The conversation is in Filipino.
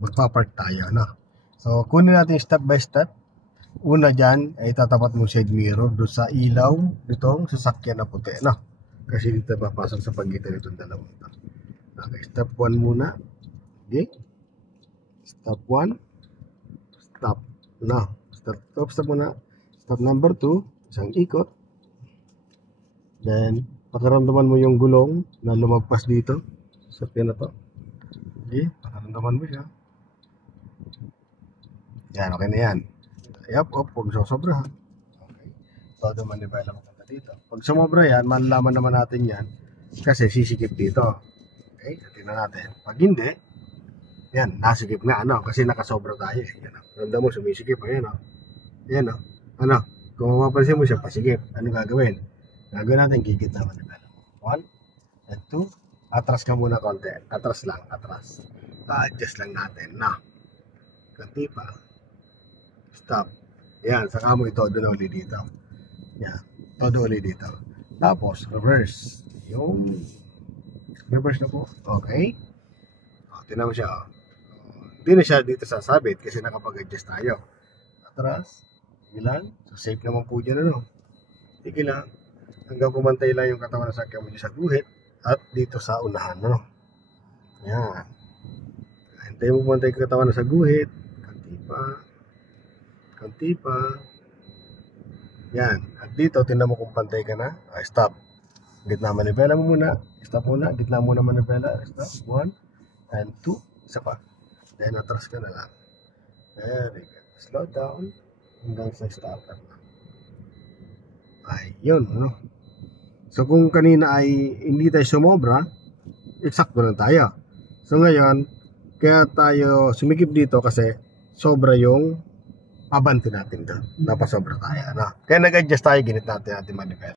magpa-park tayo, no? So, kunin natin step by step. Una dyan, ay tatapat mo side mirror doon sa ilaw nitong sasakyan na puti, no? Kasi dito papasok sa pagitan nitong dalawang ito. Okay, step 1 muna. Okay? Step 1. Stop. No. Stop muna. Step number 2, isang ikot. Then, pakiramdaman mo yung gulong na lumagpas dito. Sasakyan na to. Okay, pakiramdaman mo siya. Yan, okay na yan. Yup, huwag sosobra. Okay. Todo manibela mapunta dito. Pag sumobra yan, malalaman naman natin yan kasi sisikip dito. Okay, tingnan natin. Pag hindi, yan, nasikip nga, ano, kasi nakasobra tayo. Yan, ganda mo, sumisikip. Ayan, o. Yan, o. Ano, kung mapapansin mo siya, pasikip. Ano gagawin? Gagawin natin, gigit na manibela. 1 and 2. Atras ka muna konti. Atras lang, atras. A-adjust lang natin. Na. Kunti pa. Stop. Yan, saka mo ito doon ulit dito. Yan, todo ulit dito. Tapos, reverse. Yung reverse na po. Okay. O, tingnan mo siya. O. Hindi na siya dito sasabit kasi nakapag-adjust tayo. Atras. Sige lang. So, safe naman po dyan, ano. Sige lang. Hanggang pumantay lang yung katawan na sakyan mo sa guhit at dito sa unahan, no. Yan. Hintayin mo pumantay yung katawan na sa guhit. Kanti pa. Kanti pa. Yan. At dito, tingnan mo kung pantay ka na. Ay, stop. Gitna manibela mo muna. Stop muna. Gitna muna manibela. Stop. 1 and 2. Isa pa. Then, atras ka na lang. Very good. Slow down. Hanggang sa stopper na. Ayun, ano. So, kung kanina ay hindi tayo sumobra, eksakto lang tayo. So, ngayon, kaya tayo sumikip dito kasi sobra yung abanti natin doon. Napasobra tayo, ano. Kaya nag-adjust tayo, ginit natin manibela.